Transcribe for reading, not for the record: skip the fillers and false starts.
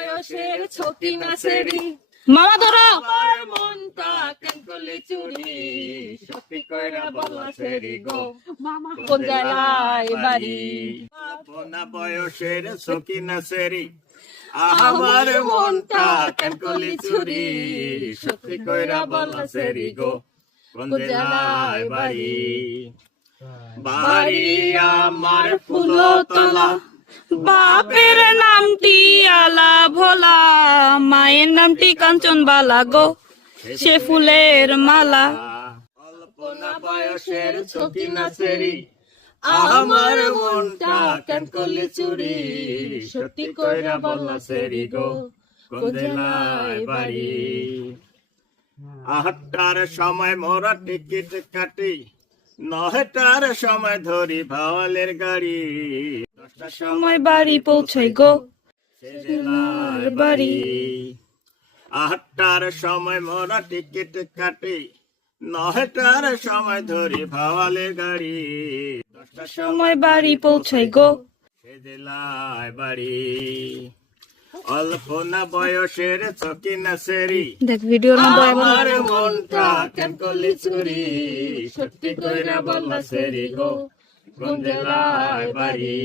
বয়সের ছোটি নাচেরি মালা ধরো আমার মনটা কেন করলি চুরি সত্যি কইরা বলা সেরি গো মামা কোন জেলায় বাড়ি আপনা বয়সের সখী নাচেরি আমার মনটা কেন করলি চুরি সত্যি কইরা বলা সেরি গো কোন জেলায় বাড়ি বাড়ি আমার ফুলতলা বাপের নামটি আলা ভোলা মায়ের নামটি কাঞ্চন বালা গো সে ফুলের মালা অল্পনা বয়সের সখী নাচেরি আমার মনটা কেন করলি চুরি সত্যি কইরা বলা সেরি গো কোন জেলায় বাড়ি 8টার সময় মোরা টিকিট কাটি 9টার সময় ধরি ভাওয়ালের গাড়ি 10টার সময় বাড়ি পৌঁছাই গো সে জেলার বাড়ি 8টার সময় মোরা টিকিট কাটি 9টার সময় ধরি ভাওয়ালের গাড়ি 10টার সময় বাড়ি পৌঁছাই গো সে জেলায় বাড়ি অল্পনা বয়সের সখী নাচেরি দেখ ভিডিও না আমার মনটা কেন করলি চুরি সত্যি কইরা বললা সেরি গো কোন জেলায় বাড়ি